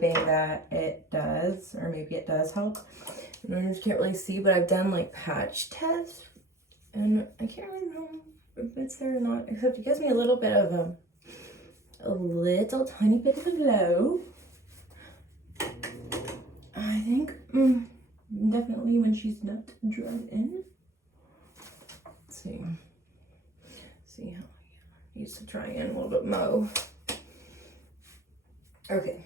that it does, or maybe it does help. I just can't really see, but I've done like patch tests, and I can't really know if it's there or not, except it gives me a little bit of a little tiny bit of a glow. I think definitely when she's not drugged in. Let's see how I used to try in a little bit more. Okay,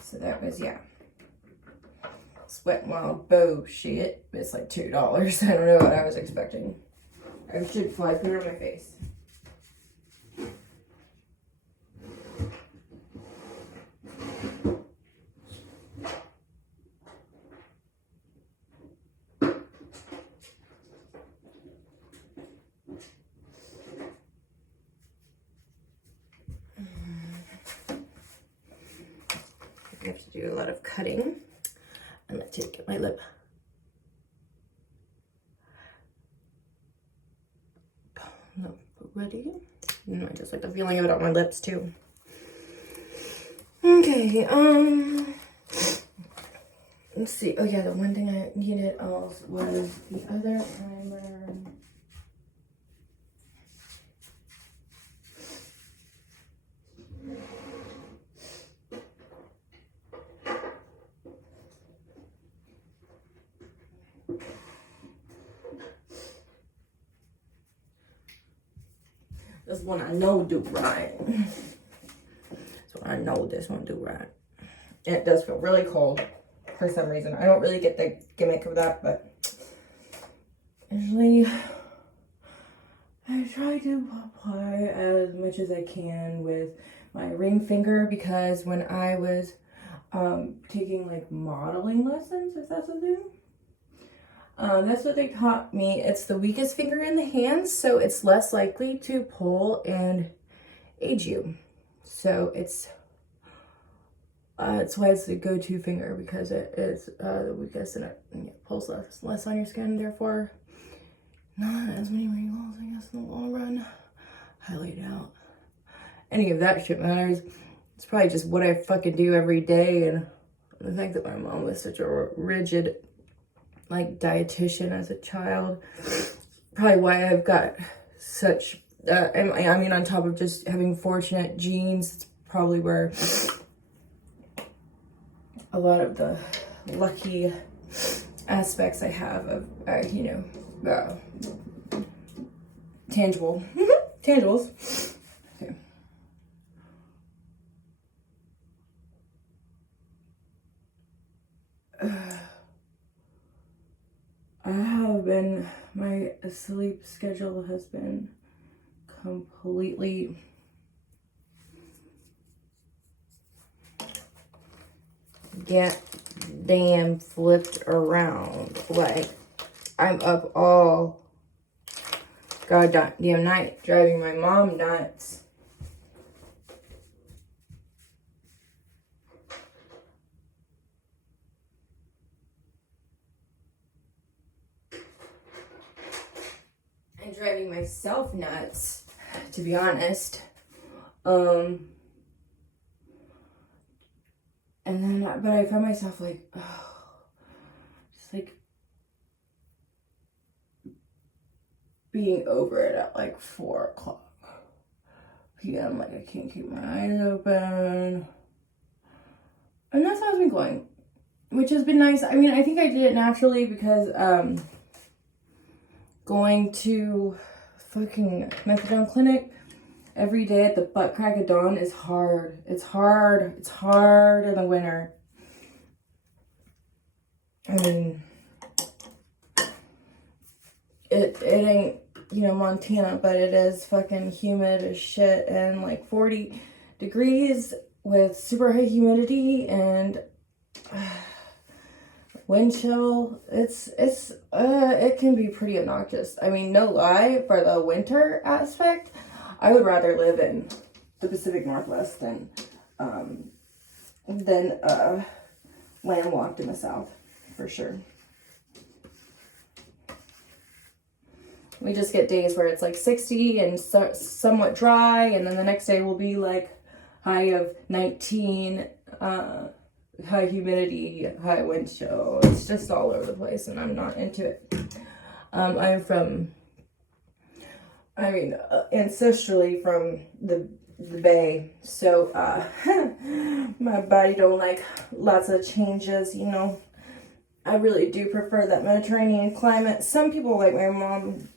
so that was, yeah, Sweat n Wild bullshit. It's like $2. I don't know what I was expecting. I should probably put it on my face. I have to do a lot of cutting. And let's take my lip. Ready? I just like the feeling of it on my lips too. Okay, let's see. Oh yeah, the one thing I needed else was the other primer. This one I know do right. So I know this one do right. And it does feel really cold for some reason. I don't really get the gimmick of that, but usually I try to apply as much as I can with my ring finger, because when I was taking like modeling lessons, if that's a thing, that's what they taught me. It's the weakest finger in the hand, so it's less likely to pull and age you. So it's why it's the go-to finger, because it is the weakest and it pulls less on your skin, therefore not as many wrinkles, I guess, in the long run. Highlight out. Any of that shit matters. It's probably just what I fucking do every day, and the fact that my mom was such a rigid like dietitian as a child, probably why I've got such I mean, on top of just having fortunate genes, it's probably where a lot of the lucky aspects I have of you know, tangibles. Okay. My sleep schedule has been completely damn flipped around. Like, I'm up all goddamn night driving my mom nuts. And driving myself nuts, to be honest. And then, but I found myself like, just like being over it at like 4 o'clock p.m. Like, I can't keep my eyes open. And that's how it's been going, which has been nice. I mean, I think I did it naturally because, going to fucking methadone clinic every day at the butt crack of dawn is hard. It's hard. It's hard in the winter. I mean, it ain't, you know, Montana, but it is fucking humid as shit, and like 40 degrees with super high humidity and wind chill. It can be pretty obnoxious. I mean, no lie, for the winter aspect, I would rather live in the Pacific Northwest than landlocked in the South, for sure. We just get days where it's like 60 and somewhat dry, and then the next day will be like high of 19, high humidity, high wind chill. It's just all over the place, and I'm not into it. I'm from, ancestrally from the Bay, so my body don't like lots of changes, you know. I really do prefer that Mediterranean climate. Some people, like my mom,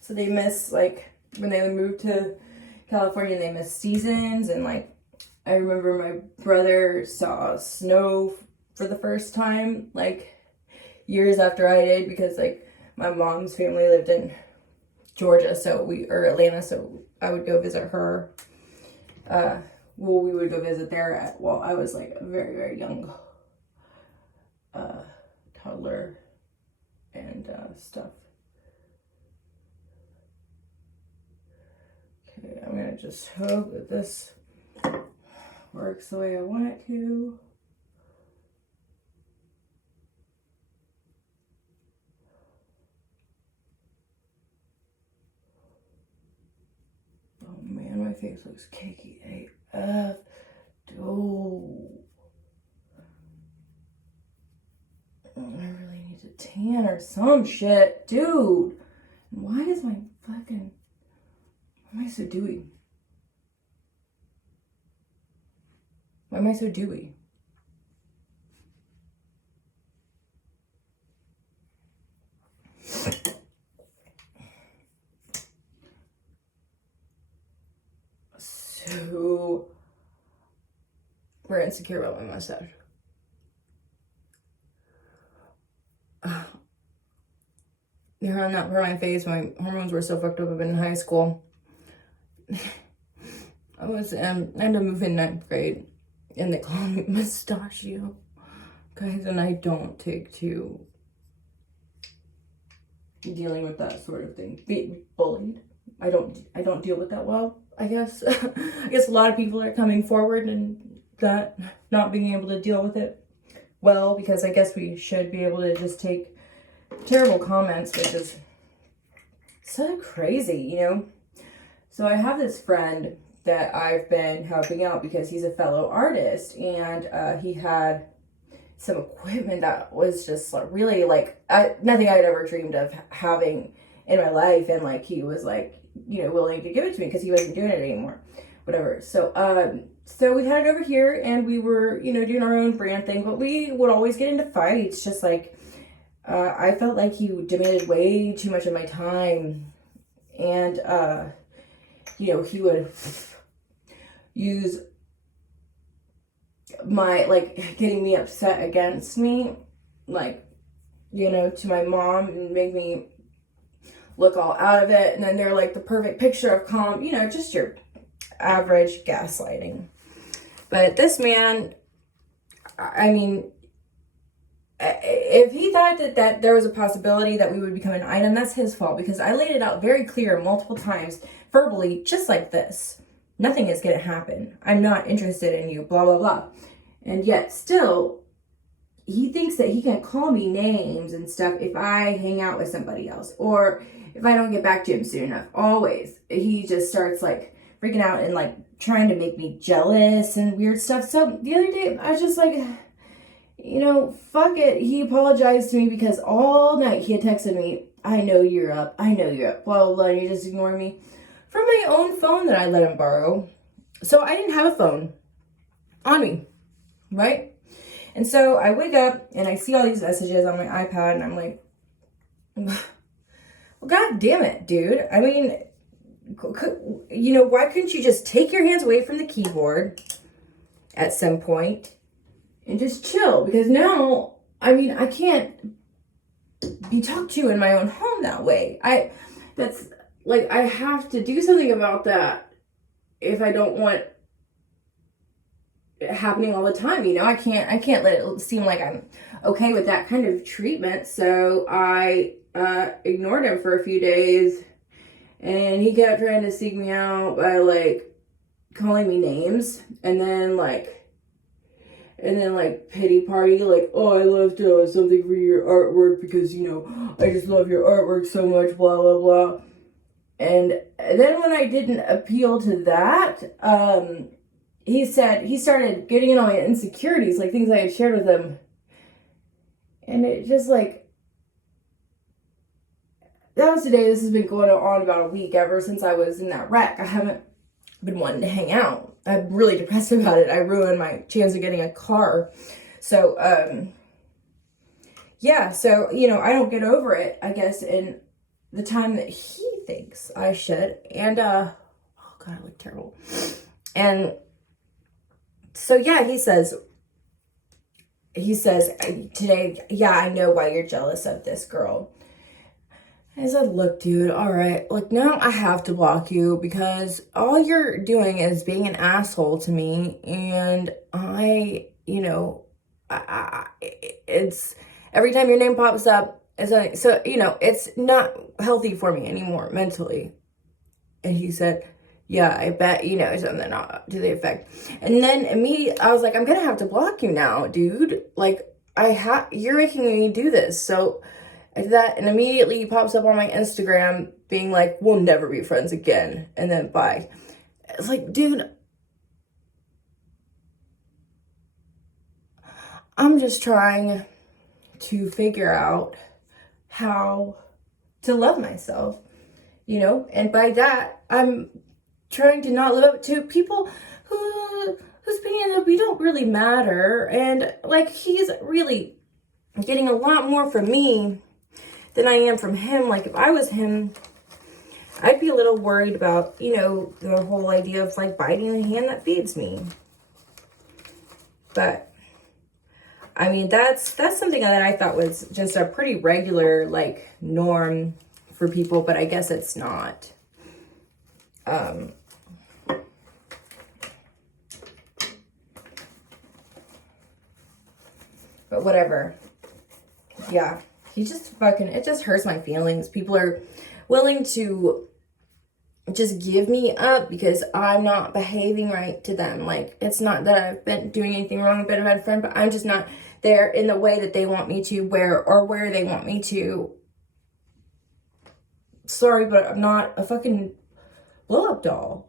so they miss, like, when they moved to California, they miss seasons, and like I remember my brother saw snow for the first time like years after I did, because like my mom's family lived in Georgia, or Atlanta, so I would go visit her. We would go visit there I was like a very, very young toddler and stuff. Okay, I'm gonna just hope that this works the way I want it to. Oh man, my face looks cakey AF. Dude. I really need to tan or some shit. Dude. Why is my fucking... Why am I so dewy? Why am I so dewy? So, we're insecure about my mustache. The hair on that part of my face, my hormones were so fucked up. I've been in high school. I was ended up moving in 9th grade, and they called me Mustachio, guys, and I don't take to dealing with that sort of thing. Being bullied, I don't deal with that well, I guess. I guess a lot of people are coming forward and not being able to deal with it well, because I guess we should be able to just take terrible comments, which is so crazy, you know. So I have this friend that I've been helping out because he's a fellow artist, and he had some equipment that was just like really like nothing I'd ever dreamed of having in my life, and like he was like, you know, willing to give it to me because he wasn't doing it anymore, whatever. So so we had it over here, and we were, you know, doing our own brand thing, but we would always get into fights. Just like I felt like he demanded way too much of my time, and you know, he would use my, like, getting me upset against me, like, you know, to my mom, and make me look all out of it. And then they're like the perfect picture of calm, you know, just your average gaslighting. But this man, I mean, if he thought that there was a possibility that we would become an item, that's his fault, because I laid it out very clear multiple times, verbally, just like this. Nothing is gonna happen. I'm not interested in you, blah, blah, blah. And yet still, he thinks that he can call me names and stuff if I hang out with somebody else, or if I don't get back to him soon enough. Always. He just starts like freaking out and like trying to make me jealous and weird stuff. So the other day, I was just like, you know, fuck it. He apologized to me because all night he had texted me, I know you're up, blah, blah, blah, and you just ignore me, from my own phone that I let him borrow. So I didn't have a phone on me, right? And so I wake up and I see all these messages on my iPad, and I'm like, well, God damn it, dude. I mean, you know, why couldn't you just take your hands away from the keyboard at some point and just chill? Because now, I mean, I can't be talked to in my own home that way. That's like, I have to do something about that if I don't want it happening all the time. You know, I can't let it seem like I'm okay with that kind of treatment. So I ignored him for a few days, and he kept trying to seek me out by like calling me names, and then like pity party, like, oh, I left something for your artwork because, you know, I just love your artwork so much, blah, blah, blah. And then when I didn't appeal to that, he said he started getting in on my insecurities, like things I had shared with him. And it just like, that was today. This has been going on about a week ever since I was in that wreck. I haven't been wanting to hang out. I'm really depressed about it. I ruined my chance of getting a car. So, yeah, so, you know, I don't get over it, I guess, in the time that he thinks I should. And, oh God, I look terrible. And so, yeah, he says today, yeah, I know why you're jealous of this girl. I said, look, dude, all right, look, now I have to block you because all you're doing is being an asshole to me. And it's every time your name pops up, so, you know, it's not healthy for me anymore mentally. And he said, yeah, I bet, you know, something to the effect. And then I was like, I'm going to have to block you now, dude. Like, you're making me do this. So I did that, and immediately he pops up on my Instagram being like, we'll never be friends again. And then bye. It's like, dude, I'm just trying to figure out how to love myself, you know? And by that, I'm trying to not live up to people whose opinion that we don't really matter. And like, he's really getting a lot more from me than I am from him. Like, if I was him, I'd be a little worried about, you know, the whole idea of like biting the hand that feeds me. But I mean, that's something that I thought was just a pretty regular like norm for people, but I guess it's not. But whatever. Yeah. He just it just hurts my feelings. People are willing to just give me up because I'm not behaving right to them. Like, it's not that I've been doing anything wrong, I've been a bad friend, but I'm just not there in the way that they want me to, where they want me to. Sorry, but I'm not a fucking blow-up doll.